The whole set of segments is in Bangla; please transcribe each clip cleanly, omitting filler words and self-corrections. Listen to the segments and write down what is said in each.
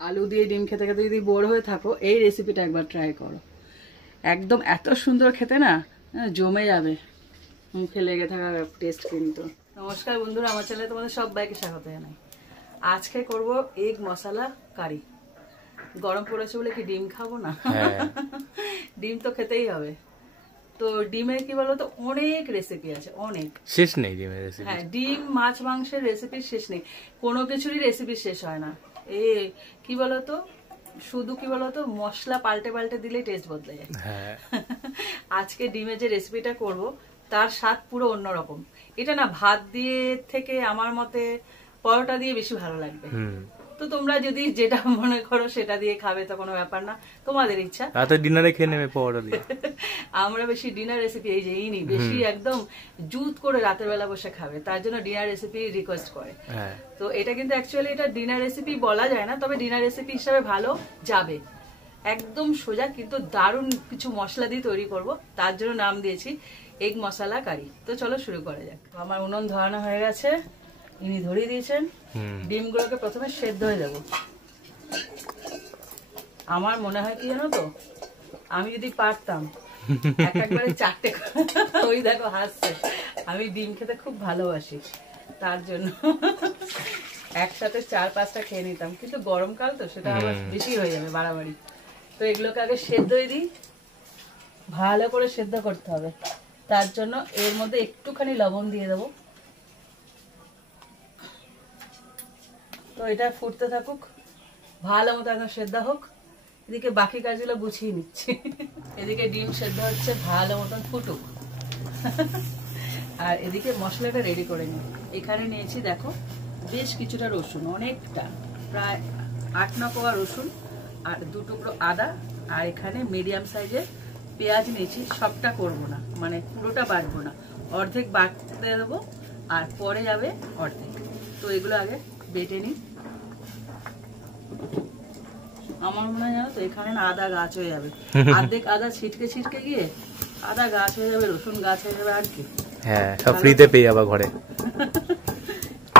আলু দিয়ে ডিম খেতে খেতে যদি বোর হয়ে থাকো, এই রেসিপিটা একবার ট্রাই করো। একদম এত সুন্দর খেতে না, জমে যাবে, মুখে লেগে থাকা টেস্ট কিন্তু। নমস্কার বন্ধুরা, আমার চ্যানেলে তোমাদের সবাইকে স্বাগত জানাই। আজকে করব এগ মশলা কারি। গরম পড়েছে বলে কি ডিম খাবো না? ডিম তো খেতেই হবে। তো ডিমের কি বলতো, অনেক রেসিপি আছে, অনেক, শেষ নেই ডিমের রেসিপি। হ্যাঁ, ডিম মাছ মাংসের রেসিপির শেষ নেই, কোনো কিছুরই রেসিপি শেষ হয় না। কি বলতো, শুধু কি বলতো, মশলা পাল্টে পাল্টে দিলেই টেস্ট বদলে যায়। আজকে ডিমের যে রেসিপিটা করব তার স্বাদ পুরো অন্যরকম। এটা না ভাত দিয়ে থেকে আমার মতে পরোটা দিয়ে বেশি ভালো লাগবে। তো তোমরা যদি যেটা মনে করো সেটা দিয়ে খাবে, তো কোনো ব্যাপার না, তোমাদের ইচ্ছা। রাতে ডিনারে খেয়ে নেবে পরোটা দিয়ে। আমরা বেশি ডিনার রেসিপি এই নি, বেশি একদম জুত করে রাতের বেলা বসে খাবে, তার জন্য ডিনার রেসিপি রিকোয়েস্ট করে। তো এটা কিন্তু অ্যাকচুয়ালি এটা ডিনার রেসিপি বলা যায় না, তবে ডিনার রেসিপি হিসাবে ভালো যাবে। একদম সোজা কিন্তু দারুণ কিছু মশলা দিয়ে তৈরি করব, তার জন্য নাম দিয়েছি এগ মশলা কারি। তো চলো শুরু করা যাক। আমার উনুন ধরানো হয়ে গেছে, ইনি ধরিয়ে দিয়েছেন। ডিমগুলোকে প্রথমে সেদ্ধ হয়ে দেবো। আমার মনে হয় কি জানো তো, আমি যদি পারতাম একবারে 4টে, ওই দেখো হাসছে, আমি ডিম খেতে খুব ভালোবাসি, তার জন্য একসাথে 4-5টা খেয়ে নিতাম, কিন্তু গরমকাল তো সেটা আবার বেশি হয়ে যাবে বাড়াবাড়ি। তো এগুলোকে আগে সেদ্ধই দিই, ভালো করে সেদ্ধ করতে হবে। তার জন্য এর মধ্যে একটুখানি লবণ দিয়ে দেবো। তো এটা ফুটতে থাকুক, ভালো মতো একদম সেদ্ধ হোক, এদিকে বাকি কাজগুলো গুছিয়ে নিচ্ছি। এদিকে ডিম সেদ্ধ হচ্ছে, ভালো মতন ফুটুক, আর এদিকে মশলাটা রেডি করে নিই। এখানে নিয়েছি দেখো বেশ কিছুটা রসুন, অনেকটা, প্রায় 8-9 কোয়া রসুন, আর 2 টুকরো আদা, আর এখানে মিডিয়াম সাইজের পেঁয়াজ নিয়েছি। সবটা করব না, মানে পুরোটা বাটবো না, অর্ধেক বাটতে দেবো আর পরে যাবে অর্ধেক। তো এগুলো আগে বেটে নিই। আমার মনে হয় জানো তো, এখানে না আদা গাছ হয়ে যাবে, অর্ধেক আদা ছিটকে ছিটকে গিয়ে আদা গাছ হয়ে যাবে, রসুন গাছ হয়ে যাবে, আর কি। হ্যাঁ, সব ফ্রিতে পেয়ে যাবা ঘরে।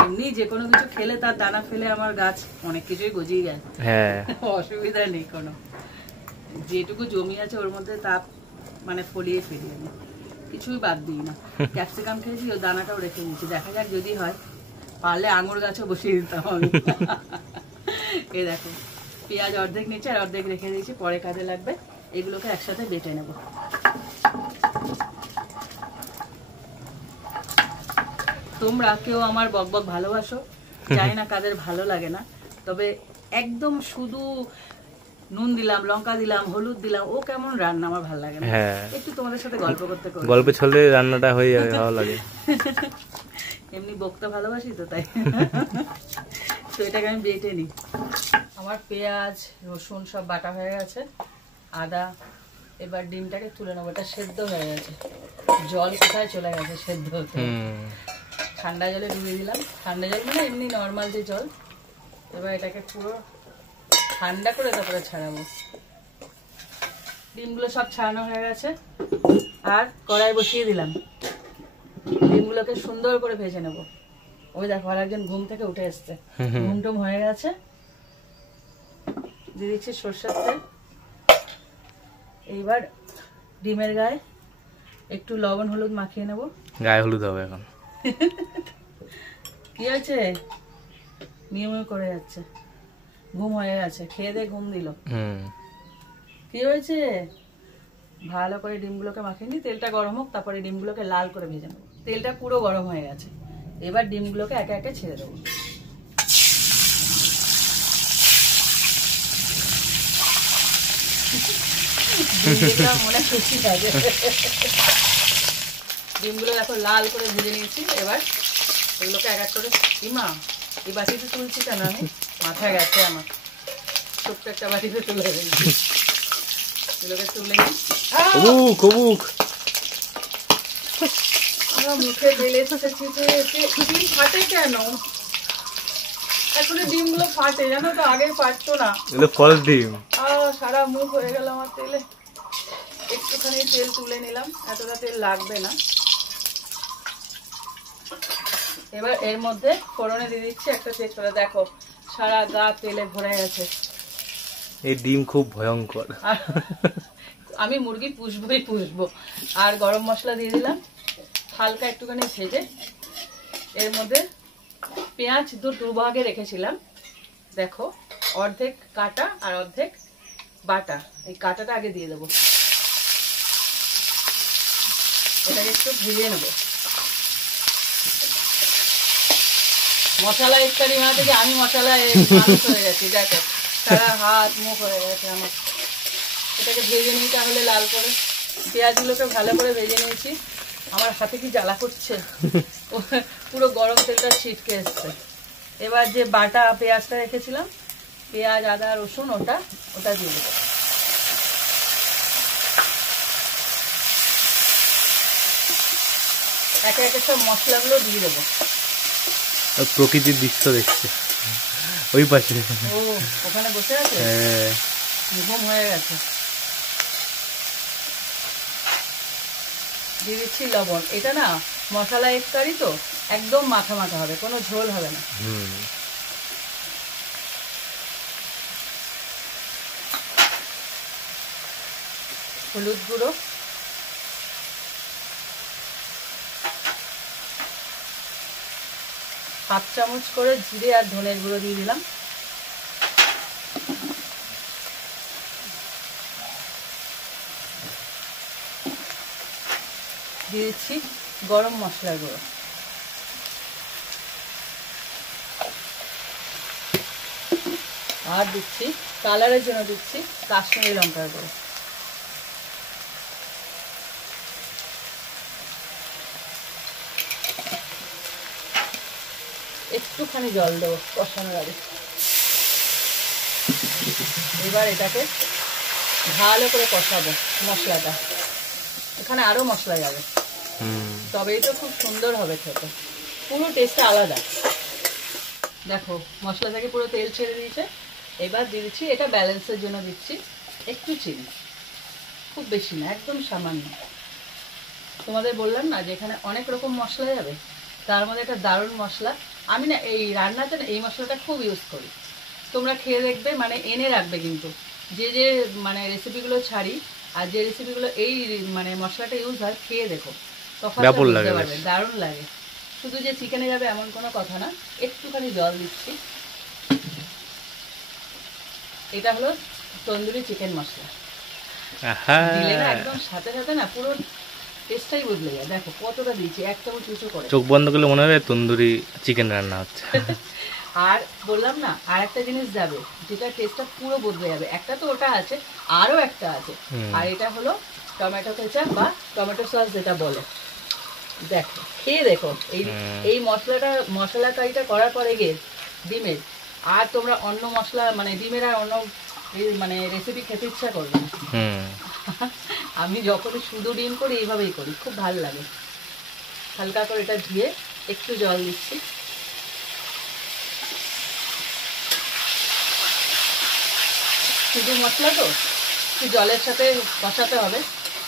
এমনি যে কোনো কিছু খেলে তার দানা ফেলে আমার গাছ অনেক কিছুই গজিয়ে যায়। হ্যাঁ, অসুবিধা নেই কোনো, যেটুকু জমি আছে ওর মধ্যে তা মানে ফলিয়ে ফেলি, আমি কিছুই বাদ দিই না। ক্যাপসিকাম খেয়েছি, ওর দানাটাও রেখে দিয়েছি, দেখা যাক যদি হয়, পারলে আঙুর গাছও বসিয়ে দিতাম আমি। এই দেখো পেঁয়াজ অর্ধেক নিচে আর অর্ধেক রেখে দিয়েছি, পরে কাজে লাগবে। এগুলোকে একসাথে বেটে নেব। তোমরা কেউ আমার বকবক ভালোবাসো, জানি না কাদের ভালো লাগে না, তবে একদম শুধু নুন দিলাম, লঙ্কা দিলাম, হলুদ দিলাম, ও কেমন রান্না আমার ভালো লাগে না। একটু তোমাদের সাথে গল্প করতে গল্প চললে রান্নাটা হয়ে যাবে, ভালো লাগে। এমনি বকতে ভালোবাসি তো, তাই। তো এটাকে আমি বেটে নিই। আমার পেঁয়াজ রসুন সব বাটা হয়ে গেছে, আদা। এবার ডিমটাকে তুলে নেবো, এটা সেদ্ধ হয়ে গেছে, জল কোথায় চলে গেছে সেদ্ধ হতে। ঠান্ডা জলে ডুবিয়ে দিলাম, ঠান্ডা জল মানে এমনি নর্মাল যে জল। এবার এটাকে পুরো ঠান্ডা করে তারপরে ছাড়াবো। ডিমগুলো সব ছাড়ানো হয়ে গেছে, আর কড়াই বসিয়ে দিলাম। ডিমগুলোকে সুন্দর করে ভেজে নেব। ওই দেখো আর একজন ঘুম থেকে উঠে এসছে, ঘুমটুম হয়ে গেছে। দিয়ে দিচ্ছি সরষের তেল। এইবার ডিমের গায়ে একটু লবণ হলুদ মাখিয়ে নেব। গায়ে হলুদ হবে এখন। কি হয়েছে, মিউ মিউ করে যাচ্ছে, ঘুম হয়ে গেছে, খেয়ে দিয়ে ঘুম দিল। কি হয়েছে, ভালো করে ডিমগুলোকে মাখিয়ে নি। তেলটা গরম হোক, তারপরে ডিমগুলোকে লাল করে ভেজে নেব। তেলটা পুরো গরম হয়ে গেছে, এবার ডিমগুলোকে একে একে ছেড়ে দেবো। মনে খুশি থাকে। ডিমগুলো দেখো লাল করে ভেজে নিয়েছি। এবার এগুলোকে এক এক করে, ইমা এই বাটিতে তুলছি কেন, আমি মাথায় গেছে আমার, ছোট্ট একটা বাটিতে তুলে ফেলছি। এগুলোকে তুলে নিই। আমার মুখে বেলে ডিম ফাটে কেন? এখন ডিমগুলো ফাটে জানো তো, আগে ফাটতো না। ফলস ডিম। সারা মুখ হয়ে গেল আমার তেলে। একটুখানি তেল তুলে নিলাম, এতটা তেল লাগবে না। এবার এর মধ্যে ফোড়নে দিয়ে দিচ্ছি একটা তেজপাতা। দেখো সারা গা তেলে ভরে গেছে। এই ডিম খুব ভয়ঙ্কর। আমি মুরগি পুষবো। আর গরম মশলা দিয়ে দিলাম হালকা একটুখানি ভেজে। এর মধ্যে পেঁয়াজ দুভাগে রেখেছিলাম, দেখো অর্ধেক কাটা আর অর্ধেক বাটা। এই কাটাটা আগে দিয়ে দেবো, এটাকে একটু ভেজে নেবো। মশলা ইফতারি বানাতে গিয়ে আমি মশলায় মানুষ হয়ে গেছি, দেখো সারা হাত মুখ হয়ে গেছে আমার। এটাকে ভেজে নিই তাহলে লাল করে। পেঁয়াজগুলোকে ভালো করে ভেজে নিয়েছি। আমার হাতে কি জ্বালা করছে, পুরো গরম তেলটা ছিটকে এসছে। এবার যে বাটা পেঁয়াজটা রেখেছিলাম, পেঁয়াজ আদা রসুন ওটা দিয়ে দেবো। একে একে সব মশলাগুলো দিয়ে দেবো। প্রকৃতির দৃশ্য দেখছে ওই পাশে। ও ওখানে বসে আছে, ঘুম হয়ে গেছে। দিয়ে দিচ্ছি লবণ। এটা না মশলা ইফতারি তো একদম মাখা মাখা হবে, কোনো ঝোল হবে না। হলুদ গুঁড়ো, হাফ চামচ করে জিরে আর ধনের গুঁড়ো দিয়ে দিলাম। দিয়ে দিচ্ছি গরম মশলার গুঁড়ো। আর দিচ্ছি কালারের জন্য দিচ্ছি কাশ্মীরি লঙ্কার গুঁড়ো। একটুখানি জল দেবো কষানোর আগে। এবার এটাকে ভালো করে কষাবো মশলাটা। এখানে আরো মশলা যাবে, তবেই তো খুব সুন্দর হবে খেতে, পুরো টেস্টটা আলাদা। দেখো মশলা থেকে পুরো তেল ছেড়ে দিয়েছে। এবার দিয়ে দিচ্ছি, এটা ব্যালেন্সের জন্য দিচ্ছি একটু চিনি, খুব বেশি না, একদম সামান্য। তোমাদের বললাম না যে এখানে অনেক রকম মশলা যাবে, তার মধ্যে একটা দারুণ মশলা। আমি না এই রান্নাতে না এই মশলাটা খুব ইউজ করি। তোমরা খেয়ে দেখবে, মানে এনে রাখবে কিন্তু। যে মানে রেসিপিগুলো ছাড়ি আর যে রেসিপিগুলো এই মানে মশলাটা ইউজ হয়, খেয়ে দেখো তখন বুঝতে পারবে, দারুণ লাগে। শুধু যে চিকেনে যাবে এমন কোনো কথা না। একটুখানি জল দিচ্ছি। এটা হলো তন্দুরি চিকেন মশলা। দিলে না একদম সাথে সাথে না পুরো টেস্টটাই বদলে যায়। দেখো কতটা দিয়েছি, এক চামচ উঁচু করে। চোখ বন্ধ করলে মনে হবে তন্দুরি চিকেন রান্না হচ্ছে। আর বললাম না আর একটা জিনিস যাবে, যেটা টেস্টটা পুরো বদলে যাবে। একটা তো ওটা আছে, আরো একটা আছে। আর এটা হলো টমেটো কেচাপ বা টমেটো সস যেটা বলে। দেখো খেয়ে দেখো এই মশলা কারিটা করার পরে গিয়ে ডিমের আর তোমরা অন্য মশলা মানে ডিমের আর অন্য মানে রেসিপি খেতে ইচ্ছা করবে না। আমি যখনই শুধু ডিম করি এইভাবেই করি, খুব ভালো লাগে। হালকা করে এটা ধুয়ে একটু জল দিচ্ছি। শুধু মশলা তো একটু জলের সাথে কষাতে হবে,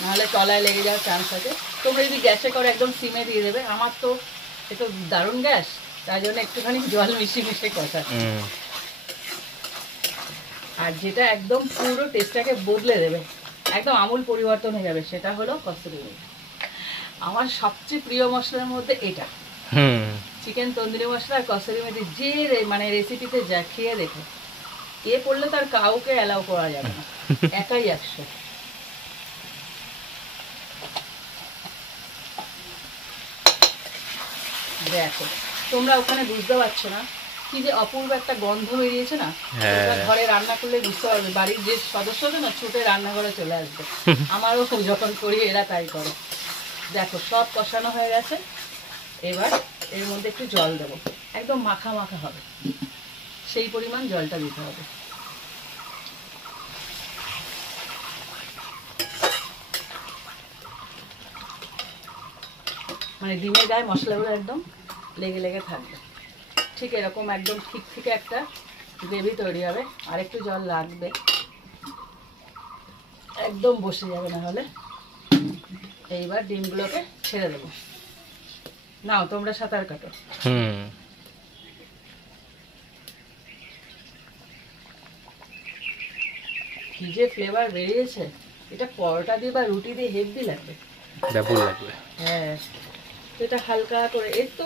নাহলে তলায় লেগে যাওয়ার চান্স আছে। তোমরা যদি গ্যাসে করে একদম সিমে দিয়ে দেবে। আমার তো একটু দারুণ গ্যাস, তার জন্য একটুখানি জল মিশিয়ে কষা। আর যেটা একদম পুরো টেস্টটাকে বদলে দেবে, একদম আমূল পরিবর্তন হয়ে যাবে, সেটা হলো কসুরি মেথি। আমার সবচেয়ে প্রিয় মশলার মধ্যে এটা চিকেন তন্দুরি মশলা আর কসুরি মেথি। যে মানে রেসিপিতে যা খেয়ে দেখো, এ পড়লে তার কাউকে অ্যালাউ করা যাবে না, একাই 100। দেখো তোমরা ওখানে বুঝতে পারছো না কি যে অপূর্ব একটা গন্ধ বেরিয়েছে না। ঘরে রান্না করলে বুঝতে পারবে, বাড়ির যে সদস্য আছে না ছুটে রান্নাঘরে চলে আসবে। আমারও যখন করি এরা তাই করে। দেখো সব কষানো হয়ে গেছে। এবার এর মধ্যে একটু জল দেবো, একদম মাখা মাখা হবে, সেই পরিমাণ জলটা দিতে হবে। মানে ডিমের গায়ে মশলাগুলো একদম লেগে লেগে থাকবে। ঠিক এরকম একদম ঠিক থেকে একটা গ্রেভি তৈরি হবে। আর একটু জল লাগবে, একদম বসে যাবে না হলে। এইবার ডিমগুলোকে ছেড়ে দেবো। নাও তোমরা সাঁতার কাটো। কি যে ফ্লেভার বেরিয়েছে, এটা পরোটা দিয়ে বা রুটি দিয়ে হেভি লাগবে, ব্যাপক লাগবে। হ্যাঁ। তো এটা হালকা করে একটু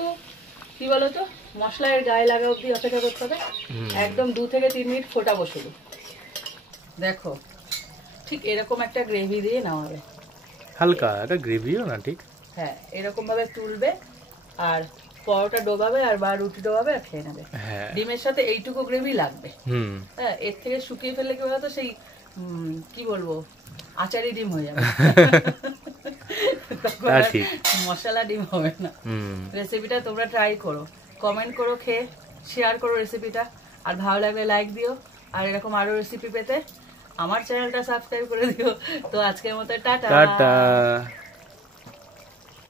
কি বলতো মশলা এর গায়ে লাগা অব্দি অপেক্ষা করতে হবে, একদম 2 থেকে 3 মিনিট ফোটা বসবে। দেখো ঠিক এরকম একটা গ্রেভি দিয়ে নামাবে, হালকা একটা গ্রেভিও না ঠিক, হ্যাঁ এরকম ভাবে তুলবে আর পরোটা ডোবাবে আর বা রুটি ডোবাবে আর খেয়ে নেবে। হ্যাঁ ডিমের সাথে এইটুকু গ্রেভি লাগবে, হুম হ্যাঁ। এর থেকে শুকিয়ে ফেললে কি বলতো সেই কি বলবো আচারি ডিম হয়ে যাবে, তখন তা আর ঠিক। মশলা ডিম হবে না। হুম রেসিপিটা তোমরা ট্রাই করো, কমেন্ট করো, খেয়ে শেয়ার করো রেসিপিটা, আর ভালো লাগলে লাইক দিও, আর এরকম আরো রেসিপি পেতে আমার চ্যানেলটা সাবস্ক্রাইব করে দিও। তো আজকের মতো টাটা। টাটা।